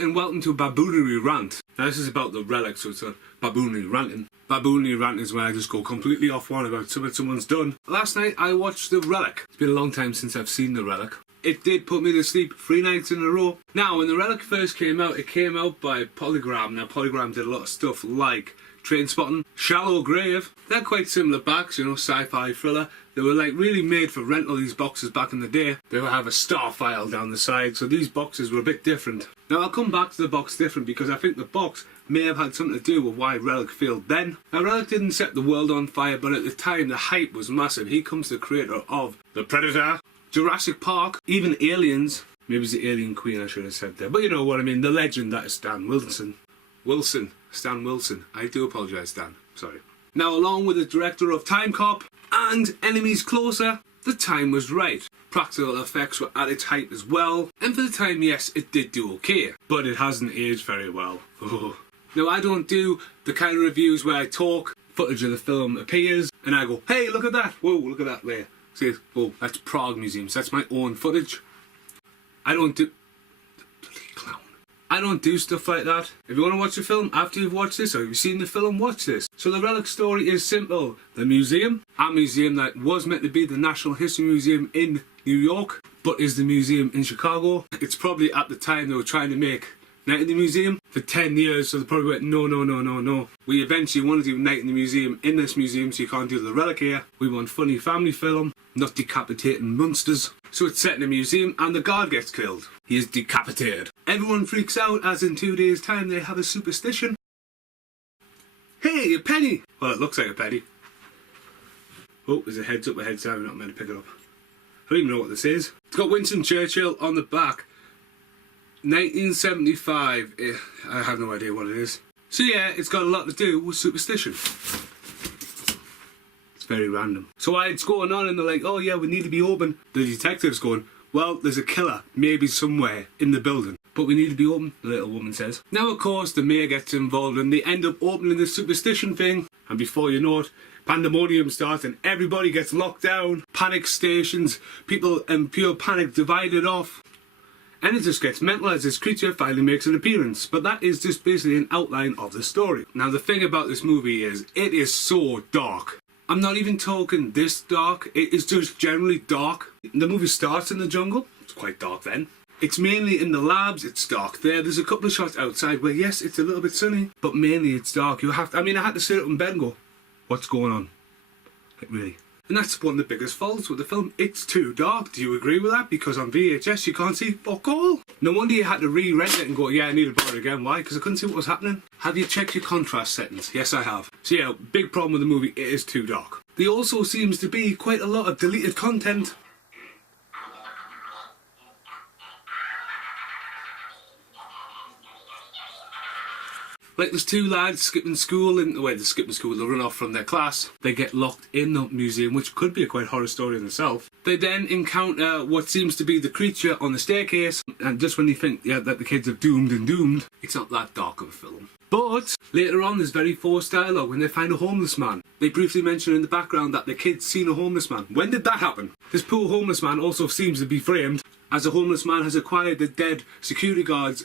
and welcome to Baboonery Rant. Now this is about the Relic, so it's a Baboonery ranting. Baboonery Rant is where I just go completely off one about something someone's done. Last night I watched the Relic. It's been a long time since I've seen the Relic. It did put me to sleep 3 nights in a row. Now when the Relic first came out, it came out by Polygram. Now Polygram did a lot of stuff like Trainspotting, Shallow Grave. They're quite similar backs, you know, sci-fi thriller. They were like really made for rental, these boxes back in the day. They would have a star file down the side, so these boxes were a bit different. Now I'll come back to the box different because I think the box may have had something to do with why Relic failed then. Now Relic didn't set the world on fire, but at the time the hype was massive. He comes the creator of The Predator, Jurassic Park, even Aliens. Maybe it's the Alien Queen I should have said there, but you know what I mean, the legend that is Stan Wilson. Stan Wilson. I do apologise, Stan. Sorry. Now, along with the director of Time Cop and Enemies Closer, the time was right. Practical effects were at its height as well, and for the time, yes, it did do okay, but it hasn't aged very well. Now, I don't do the kind of reviews where I talk, footage of the film appears, and I go, hey, look at that, whoa, look at that there. See, whoa, that's Prague Museum, so that's my own footage. I don't do stuff like that. If you want to watch the film after you've watched this, or you've seen the film, watch this. So the Relic story is simple. The museum, a museum that was meant to be the National History Museum in New York, but is the museum in Chicago. It's probably at the time they were trying to make Night in the Museum for 10 years, so they probably went, no. We eventually want to do Night in the Museum in this museum, so you can't do the Relic here. We want funny family film, not decapitating monsters. So it's set in a museum and the guard gets killed. He is decapitated. Everyone freaks out as in 2 days' time they have a superstition. Hey, a penny! Well, it looks like a penny. Oh, there's a heads up, a heads down, we're not meant to pick it up. I don't even know what this is. It's got Winston Churchill on the back. 1975. I have no idea what it is. So yeah, it's got a lot to do with superstition. Very random. So while it's going on and they're like, oh yeah, we need to be open, the detective's going, well, there's a killer maybe somewhere in the building, but we need to be open, the little woman says. Now of course the mayor gets involved and they end up opening the superstition thing, and before you know it, pandemonium starts and everybody gets locked down, panic stations, people in pure panic divided off, and it just gets mental as this creature finally makes an appearance. But that is just basically an outline of the story. Now the thing about this movie is, it is so dark. I'm not even talking this dark, it is just generally dark. The movie starts in the jungle, it's quite dark then. It's mainly in the labs, it's dark there. There's a couple of shots outside where yes, it's a little bit sunny, but mainly it's dark. I had to sit up in bed and go, what's going on? Like really? And that's one of the biggest faults with the film. It's too dark. Do you agree with that? Because on VHS you can't see fuck all. No wonder you had to re-rent it and go, yeah, I need to borrow it again. Why? Because I couldn't see what was happening. Have you checked your contrast settings? Yes, I have. So yeah, big problem with the movie, it is too dark. There also seems to be quite a lot of deleted content. Like there's 2 lads skipping school, and they're skipping school, they run off from their class. They get locked in the museum, which could be a quite horror story in itself. They then encounter what seems to be the creature on the staircase, and just when you think that the kids are doomed, it's not that dark of a film. But later on there's very forced dialogue when they find a homeless man. They briefly mention in the background that the kid's seen a homeless man. When did that happen? This poor homeless man also seems to be framed, as a homeless man has acquired the dead security guard's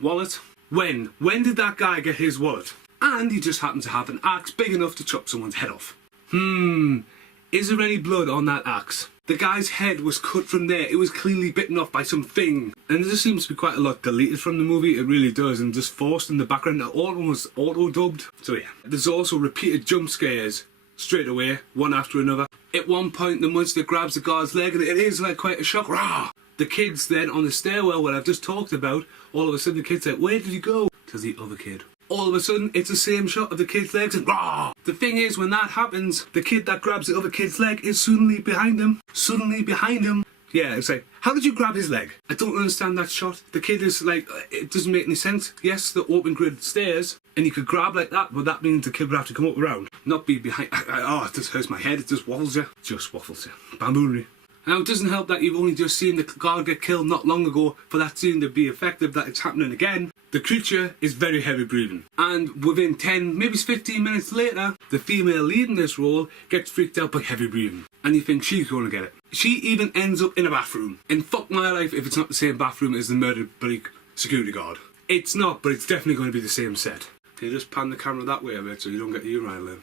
wallet. When did that guy get his wallet? And he just happened to have an axe big enough to chop someone's head off. Is there any blood on that axe? The guy's head was cut from there. It was clearly bitten off by something. And there just seems to be quite a lot deleted from the movie. It really does. And just forced in the background. All of them was auto-dubbed. So yeah. There's also repeated jump scares straight away, one after another. At one point, the monster grabs the guard's leg and it is like quite a shock. Rah! The kid's then on the stairwell, what I've just talked about, all of a sudden the kid's like, where did he go? To the other kid. All of a sudden, it's the same shot of the kid's legs and rah! The thing is, when that happens, the kid that grabs the other kid's leg is suddenly behind him. Yeah, it's like, how did you grab his leg? I don't understand that shot. The kid is like, it doesn't make any sense. Yes, the open grid stairs, and you could grab like that, but that means the kid would have to come up around, not be behind. Oh, it just hurts my head, it just waffles you. Just waffles you. Baboonery. Now it doesn't help that you've only just seen the guard get killed not long ago for that scene to be effective that it's happening again. The creature is very heavy breathing, and within 10, maybe 15 minutes later, the female lead in this role gets freaked out by heavy breathing, and you think she's going to get it. She even ends up in a bathroom, and fuck my life if it's not the same bathroom as the murdered security guard. It's not, but it's definitely going to be the same set. Can you just pan the camera that way a bit so you don't get the urine in?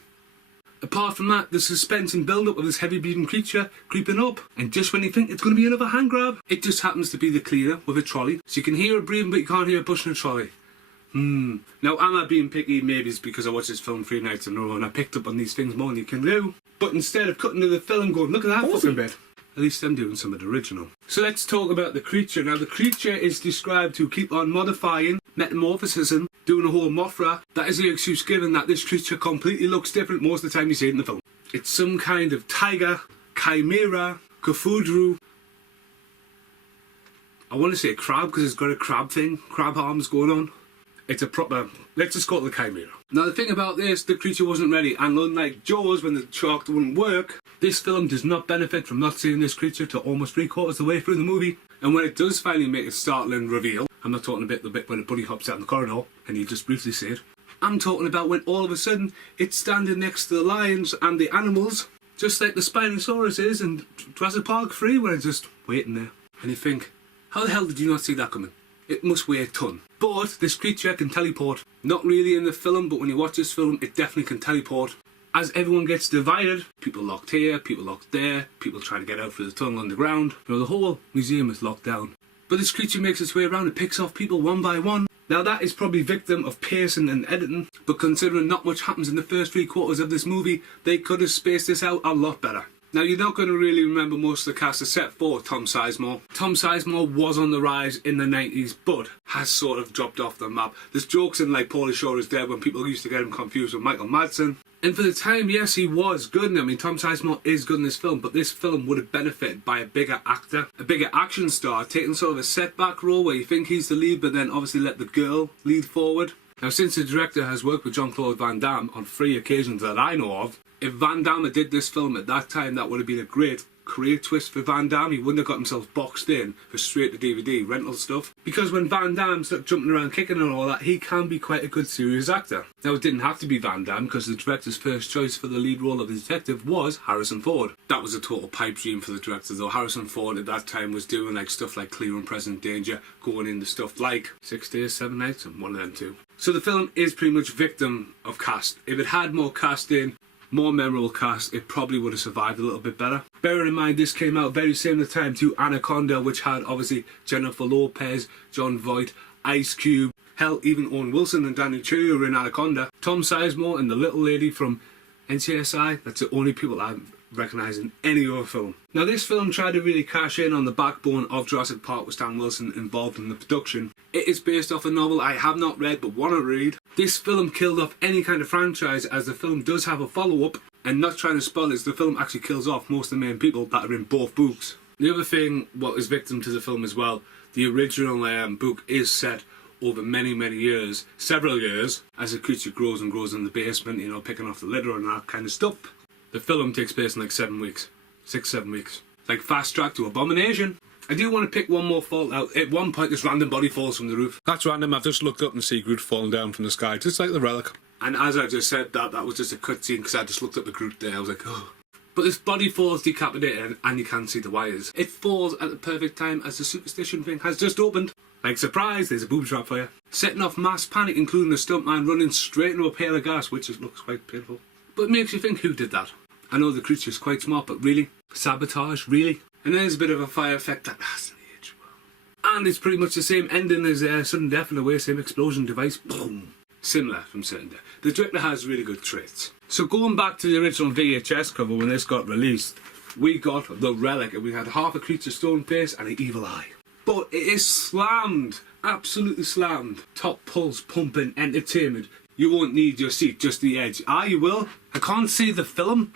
Apart from that, the suspense and build-up of this heavy-breathing creature creeping up, and just when you think it's going to be another hand grab, it just happens to be the cleaner with a trolley, so you can hear her breathing but you can't hear her pushing a trolley. Now, am I being picky? Maybe it's because I watched this film 3 nights in a row and I picked up on these things more than you can do. But instead of cutting to the film going, look at that fucking bit, at least I'm doing some of the original. So let's talk about the creature. Now, the creature is described to keep on modifying, metamorphosising, doing a whole Mothra. That is the excuse given that this creature completely looks different most of the time you see it in the film. It's some kind of tiger, chimera, Cthulhu. I want to say a crab because it's got a crab thing, crab arms going on. It's a proper, let's just call it the chimera. Now the thing about this, the creature wasn't ready, and unlike Jaws when the shark wouldn't work, this film does not benefit from not seeing this creature to almost 3/4 of the way through the movie. And when it does finally make a startling reveal, I'm not talking about the bit when the bunny hops out in the corridor and you just briefly see it. I'm talking about when all of a sudden it's standing next to the lions and the animals, just like the Spinosaurus is in Jurassic Park 3, where it's just waiting there. And you think, how the hell did you not see that coming? It must weigh a ton. But this creature can teleport. Not really in the film, but when you watch this film, it definitely can teleport. As everyone gets divided, people locked here, people locked there, people trying to get out through the tunnel underground. You know, the whole museum is locked down. But this creature makes its way around and picks off people one by one. Now that is probably victim of pacing and editing, but considering not much happens in the first 3/4 of this movie, they could have spaced this out a lot better. Now you're not going to really remember most of the cast except for Tom Sizemore. Tom Sizemore was on the rise in the 90s, but has sort of dropped off the map. There's jokes in like Pauly Shore is Dead when people used to get him confused with Michael Madsen. And for the time, yes, he was good. I mean, Tom Sizemore is good in this film, but this film would have benefited by a bigger actor, a bigger action star, taking sort of a setback role where you think he's the lead, but then obviously let the girl lead forward. Now, since the director has worked with Jean-Claude Van Damme on 3 occasions that I know of, if Van Damme had did this film at that time, that would have been a great career twist for Van Damme. He wouldn't have got himself boxed in for straight to DVD rental stuff. Because when Van Damme's jumping around kicking and all that, he can be quite a good serious actor. Now it didn't have to be Van Damme because the director's first choice for the lead role of the detective was Harrison Ford. That was a total pipe dream for the director though. Harrison Ford at that time was doing like stuff like Clear and Present Danger, going into stuff like 6 Days, 7 Nights, and one of them too. So the film is pretty much victim of cast. If it had more casting, more memorable cast, it probably would have survived a little bit better. Bearing in mind this came out very similar time to Anaconda, which had obviously Jennifer Lopez, Jon Voight, Ice Cube, hell even Owen Wilson and Danny Trejo were in Anaconda. Tom Sizemore and the little lady from NCSI, that's the only people I recognise in any other film. Now this film tried to really cash in on the backbone of Jurassic Park with Stan Wilson involved in the production. It is based off a novel I have not read but want to read. This film killed off any kind of franchise as the film does have a follow-up, and not trying to spoil it, the film actually kills off most of the main people that are in both books. The other thing, what is victim to the film as well, the original book is set over many years, several years, as the creature grows and grows in the basement, you know, picking off the litter and that kind of stuff. The film takes place in like 7 weeks. 6-7 weeks. Like fast track to Abomination. I do want to pick one more fault out. At one point this random body falls from the roof. That's random, I've just looked up and see Groot falling down from the sky, just like the Relic. And as I just said that was just a cutscene because I just looked up the Groot there, I was like, oh. But this body falls decapitated and you can't see the wires. It falls at the perfect time as the superstition thing has just opened. Like surprise, there's a boob trap for you. Setting off mass panic, including the stuntman running straight into a pail of gas, which just looks quite painful. But it makes you think, who did that? I know the creature's quite smart, but really? Sabotage? Really? And there's a bit of a fire effect that hasn't aged well. And it's pretty much the same ending as Sudden Death in a way, same explosion device. Boom. Similar from Sudden Death. The director has really good traits. So going back to the original VHS cover when this got released, we got the Relic and we had half a creature stone face and an evil eye. But it is slammed. Absolutely slammed. Top pulse, pumping, entertainment. You won't need your seat, just the edge. Ah, you will? I can't see the film.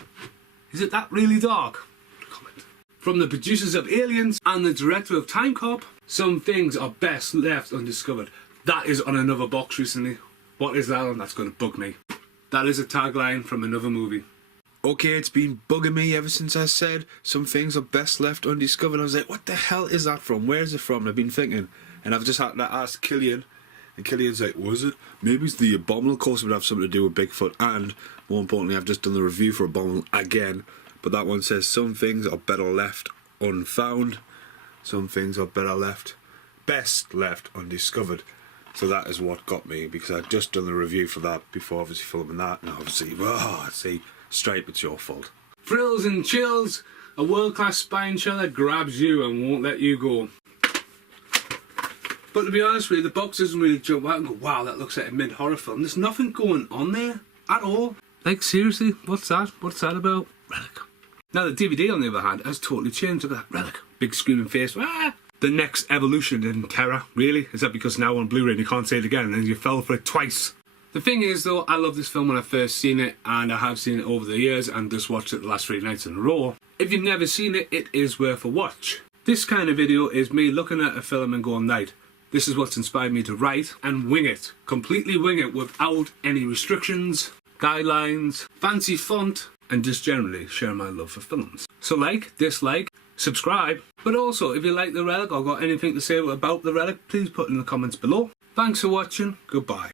Is it that really dark? Comment. From the producers of Aliens and the director of Time Cop, some things are best left undiscovered. That is on another box recently. What is that on? That's going to bug me. That is a tagline from another movie. Okay, it's been bugging me ever since I said some things are best left undiscovered. I was like, what the hell is that from? Where is it from? And I've been thinking. And I've just had to ask Killian. And Killian's like, was it? Maybe it's the Abominable. Of course it would have something to do with Bigfoot. And, more importantly, I've just done the review for Abominable again. But that one says some things are better left unfound. Some things are best left undiscovered. So that is what got me, because I'd just done the review for that before obviously filming that, and obviously, see, Stripe, it's your fault. Thrills and chills, a world-class spine chiller grabs you and won't let you go. But to be honest with you, the box doesn't really jump out and go, wow, that looks like a mid-horror film. There's nothing going on there at all. Like, seriously, what's that? What's that about? Relic. Now, the DVD, on the other hand, has totally changed. Look at that, Relic. Big screaming face. Ah! The next evolution in terror, really? Is that because now on Blu-ray you can't say it again and you fell for it twice? The thing is, though, I love this film when I first seen it, and I have seen it over the years and just watched it the last 3 nights in a row. If you've never seen it, it is worth a watch. This kind of video is me looking at a film and going, right, this is what's inspired me to write, and wing it. Completely wing it without any restrictions, guidelines, fancy font, and just generally share my love for films. So like, dislike, subscribe, but also if you like the Relic or got anything to say about the Relic, please put in the comments below. Thanks for watching, goodbye.